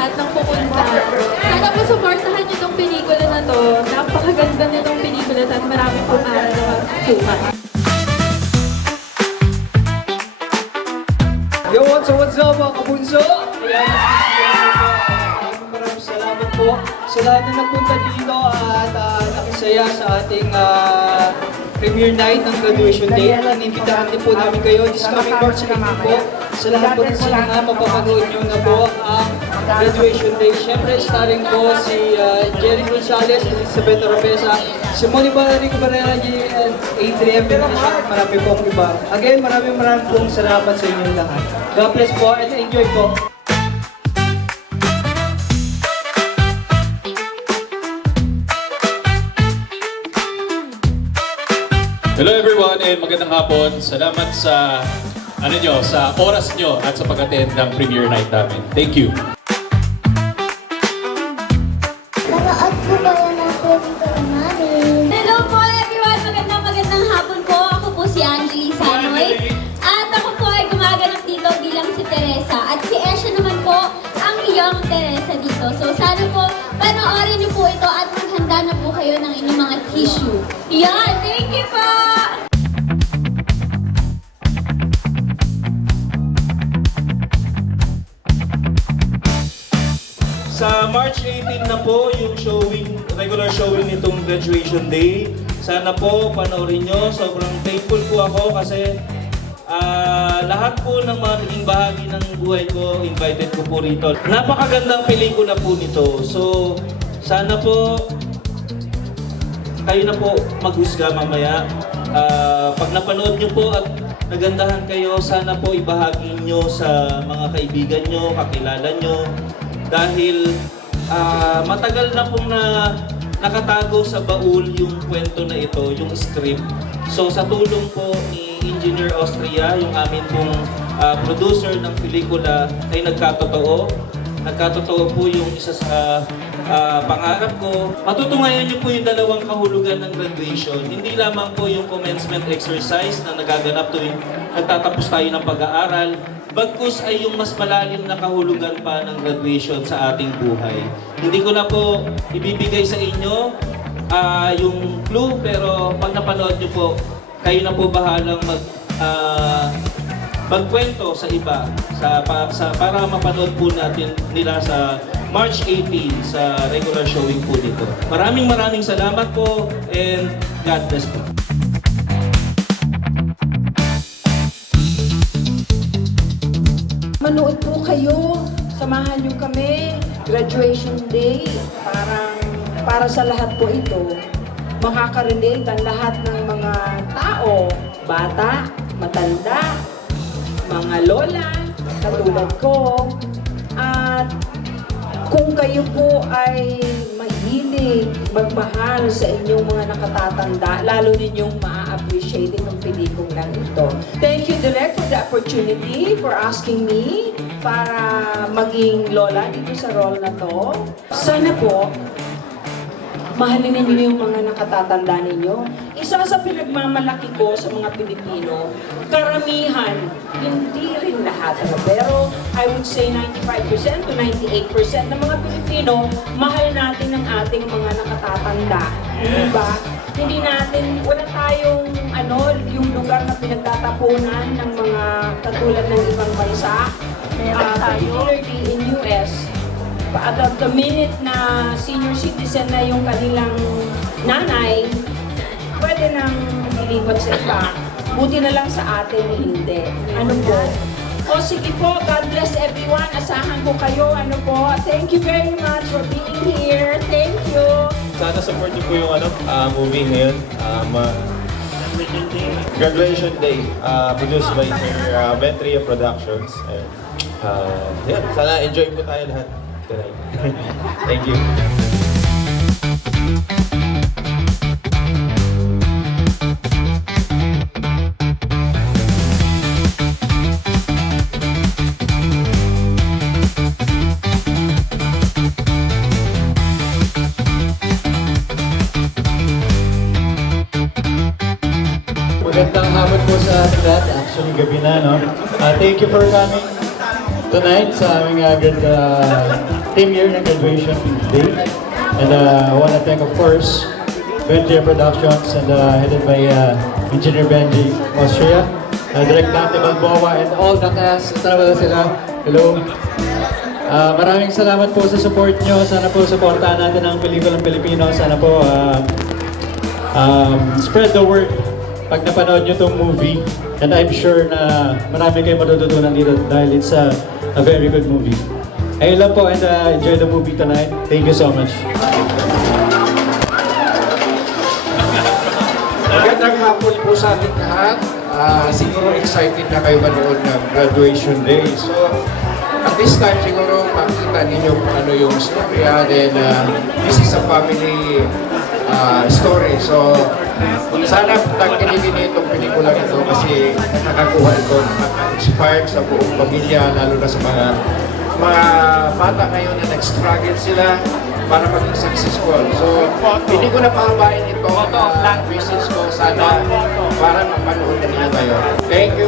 lahat ng pupunta. Sana po supportahan niyo itong pelikula na to. Napakaganda nitong pelikula at marami pong aral na matutuhan. Yo, what's up mga kabunso? Maraming salamat po sa lahat na nagpunta dito at nakisaya sa ating premiere night ng graduation day. Inimbitahan din po namin kayo this coming March 18 po. Sa lahat po ng sinanga, mapapanood nyo na po ang graduation day. Siyempre, starring po si Jerry Gonzalez, Elizabeth Oropesa, si Moni Barrico Barrera, and Adrian Benedicta, marami pong iba. Again, maraming pong salamat sa inyo lahat. God bless po and enjoy po. Hello everyone and magandang hapon. Salamat sa sa oras nyo at sa pag-attend ng premiere night namin. Thank you. Nanood po kayo ng pelikula namin. Hello po everyone! Magandang hapon po. Ako po si Angeli Sanoy. At ako po ay gumaganap dito bilang si Teresa. At si Esha naman po ang iyong Teresa dito. So sana po panoorin niyo po ito at maghanda na po kayo ng inyong mga tissue. Yan! Thank you po! Sa March 18 na po yung regular showing nitong graduation day. Sana po panoorin nyo. Sobrang thankful po ako kasi lahat po ng mga naging bahagi ng buhay ko, invited ko po rito. Napakagandang pelikula po nito. So, sana po kayo na po maghusga mamaya. Pag napanood nyo po at nagandahan kayo, sana po ibahagi nyo sa mga kaibigan nyo, kakilala nyo. Dahil matagal na pong nakatago sa baul yung kwento na ito, yung script. So sa tulong po ni Engineer Austria, yung amin pong producer ng pelikula, ay nagkatotoo. Nagkatotoo po yung isa sa pangarap ko. Matutungayan niyo po yung dalawang kahulugan ng graduation. Hindi lamang po yung commencement exercise na nagaganap tuwing nagtatapos tayo ng pag-aaral, bagkus ay yung mas malalim na kahulugan pa ng graduation sa ating buhay. Hindi ko na po ibibigay sa inyo yung clue, pero pag napanood nyo po, kayo na po bahalang magkwento sa iba para mapanood po natin nila sa March 18 sa regular showing po dito. Maraming salamat po and God bless po. Manood po kayo, samahan niyo kami, graduation day, para sa lahat po ito, makaka-relate ang lahat ng mga tao, bata, matanda, mga lola, katulad ko, at kung kayo po ay mahilig magmahal sa inyong mga nakatatanda, lalo ninyong ma-appreciate itong pelikulang ito. Thank you, Direk, for the opportunity for asking me para maging lola dito sa role na to. Sana po, mahalin ninyo yung mga nakatatanda ninyo. Isa sa pinagmamalaki ko sa mga Pilipino, karamihan, hindi rin lahat, pero I would say 95% to 98% ng mga Pilipino, mahal natin ang ating mga nakatatanda. Diba? Hindi natin, wala tayong yung lugar na pinagtatapunan ng mga katulad ng ibang bansa, particularly in US. The minute na senior citizen na yung kanilang nanay, pwede nang ilipat sa iba. Buti na lang sa atin, hindi. Ano po? O sige po, God bless everyone. Asahan ko kayo. Ano po? Thank you very much for being here. Thank you. Sana support niyo po yung movie ngayon. Graduation Day, produced by Sir Ventria Productions. Yeah, sana enjoy po tayo lahat tonight. Thank you. Magandang hapon po sa lahat. Actually, gabi na, no? Thank you for coming. tonight sa aming premiere ng graduation day. And I want to thank, of course, Venture Productions and headed by Engineer Benji Austria, Direct Dante Balboa, and all the cast. Tara sila. Hello. Maraming salamat po sa support nyo. Sana po supportahan natin ang pelikulang Pilipino. Sana po spread the word pag napanood nyo itong movie. And I'm sure na marami kayo matututunan dito dahil it's a very good movie. Ayun lang po and enjoy the movie tonight. Thank you so much. Magandang hapon po sa ating lahat. Siguro excited na kayo manood ng graduation day. So, at this time, siguro makita ninyo kung ano yung story. Then, this is a family story. So, sana tangkilin niyo itong pelikulang ito kasi nakakakuha ito, nakaka-inspired sa buong pamilya, lalo na sa mga bata ngayon na nag-struggle sila para maging successful. So, hindi ko na pahabain ito message ko sana para mapanood ninyo kayo. Thank you.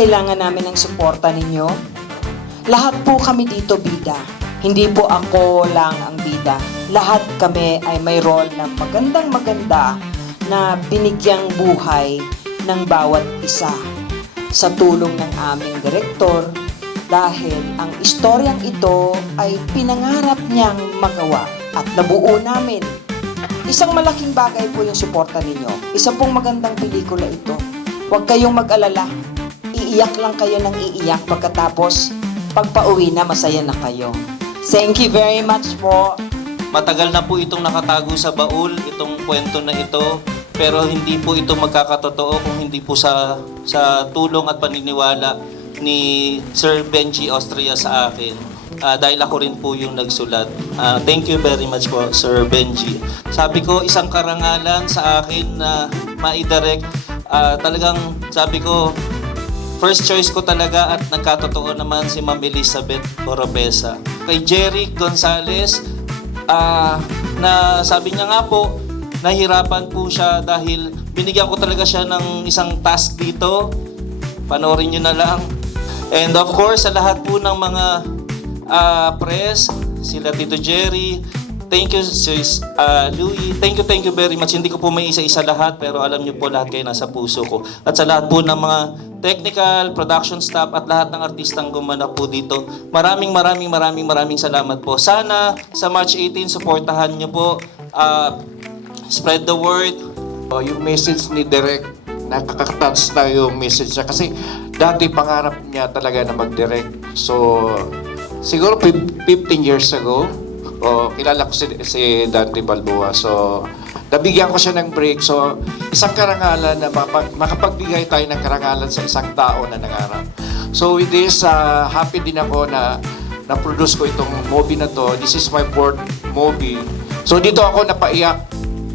Kailangan namin ng suporta ninyo. Lahat po kami dito bida. Hindi po ako lang ang bida. Lahat kami ay may role na magandang-maganda na binigyang buhay ng bawat isa sa tulong ng aming direktor dahil ang istoryang ito ay pinangarap niyang magawa at nabuo namin. Isang malaking bagay po yung suporta ninyo. Isa pong magandang pelikula ito. Huwag kayong mag-alala. Iiyak lang kayo ng iiyak pagkatapos pagpa-uwi na masaya na kayo. Thank you very much po. Matagal na po itong nakatago sa baul, itong kwento na ito. Pero hindi po ito magkakatotoo kung hindi po sa tulong at paniniwala ni Sir Benji Austria sa akin. Dahil ako rin po yung nagsulat. Thank you very much po, Sir Benji. Sabi ko, isang karangalan sa akin na maidirect. Talagang sabi ko, first choice ko talaga at nagkatotoo naman si Ma'am Elizabeth Oropesa. Kay Jerry Gonzalez, na sabi niya nga po, nahirapan po siya dahil binigyan ko talaga siya ng isang task dito. Panoorin niyo na lang. And of course, sa lahat po ng mga press, sila Tito Jerry, thank you, Sis Louie. Thank you very much. Hindi ko po may isa-isa lahat, pero alam niyo po lahat kayo nasa puso ko. At sa lahat po ng mga technical, production staff, at lahat ng artistang gumanap po dito, maraming salamat po. Sana sa March 18, supportahan niyo po. Spread the word. Yung message ni Direk, nakaka-touch na yung message niya. Kasi dati pangarap niya talaga na mag-direct. So, siguro 15 years ago, kilala ko si Dante Balboa. So, nabigyan ko siya ng break. So, isang karangalan na makapagbigay tayo ng karangalan sa isang tao na nangarap. So, with this, happy din ako na na-produce ko itong movie na to. This is my fourth movie. So, dito ako napaiyak.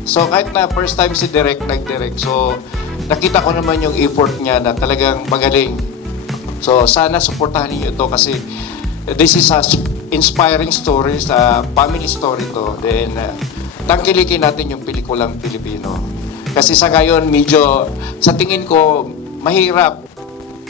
So, kahit na first time si Direk nag-direct. So, nakita ko naman yung effort niya na talagang magaling. So, sana supportahan niyo ito kasi this is a inspiring story, sa family story to. Then, tangkilikin natin yung pelikulang Pilipino. Kasi sa ngayon, medyo, sa tingin ko, mahirap.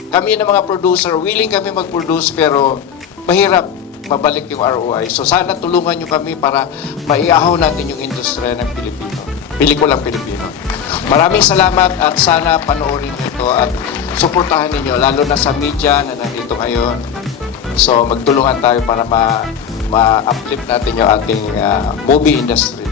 Kami na mga producer, willing kami mag-produce, pero mahirap mabalik yung ROI. So sana tulungan nyo kami para maiahaw natin yung industriya ng Pilipino. pelikulang Pilipino. Maraming salamat at sana panoorin niyo ito at suportahan ninyo, lalo na sa media na nandito ngayon. So magtulungan tayo para ma-uplift natin yung ating movie industry.